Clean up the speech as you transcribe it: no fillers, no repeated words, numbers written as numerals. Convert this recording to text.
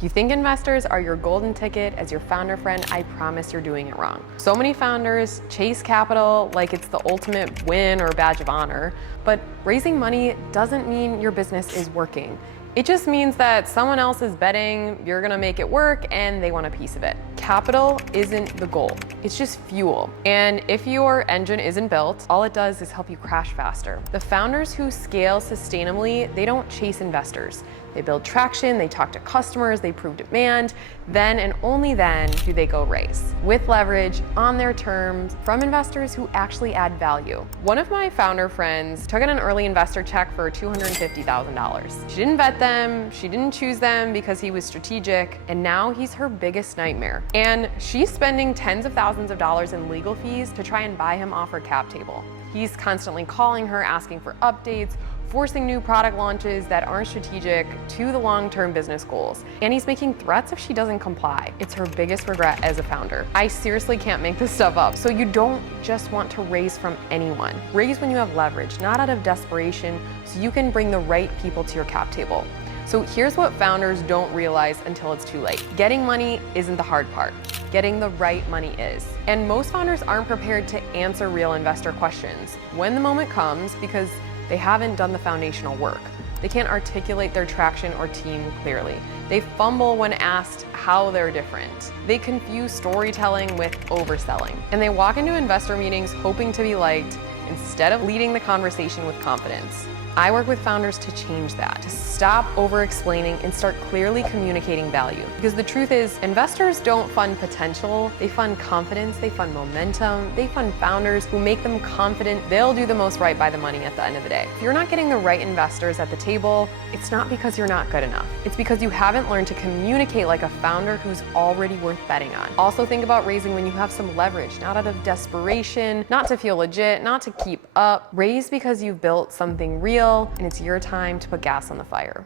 If you think investors are your golden ticket as your founder friend, I promise you're doing it wrong. So many founders chase capital like it's the ultimate win or badge of honor, but raising money doesn't mean your business is working. It just means that someone else is betting you're gonna make it work and they want a piece of it. Capital isn't the goal, it's just fuel. And if your engine isn't built, all it does is help you crash faster. The founders who scale sustainably, they don't chase investors. They build traction, they talk to customers, they prove demand, then and only then do they go raise. With leverage, on their terms, from investors who actually add value. One of my founder friends took in an early investor check for $250,000. She didn't vet them, she didn't choose them because he was strategic, and now he's her biggest nightmare. And she's spending tens of thousands of dollars in legal fees to try and buy him off her cap table. He's constantly calling her, asking for updates, forcing new product launches that aren't strategic to the long-term business goals. And he's making threats if she doesn't comply. It's her biggest regret as a founder. I seriously can't make this stuff up. So you don't just want to raise from anyone. Raise when you have leverage, not out of desperation, so you can bring the right people to your cap table. So here's what founders don't realize until it's too late. Getting money isn't the hard part. Getting the right money is. And most founders aren't prepared to answer real investor questions when the moment comes because they haven't done the foundational work. They can't articulate their traction or team clearly. They fumble when asked how they're different. They confuse storytelling with overselling. And they walk into investor meetings hoping to be liked instead of leading the conversation with confidence. I work with founders to change that, to stop over-explaining and start clearly communicating value. Because the truth is, investors don't fund potential, they fund confidence, they fund momentum, they fund founders who make them confident they'll do the most right by the money at the end of the day. If you're not getting the right investors at the table, it's not because you're not good enough. It's because you haven't learned to communicate like a founder who's already worth betting on. Also think about raising when you have some leverage, not out of desperation, not to feel legit, not to keep up. Raise because you've built something real, and it's your time to put gas on the fire.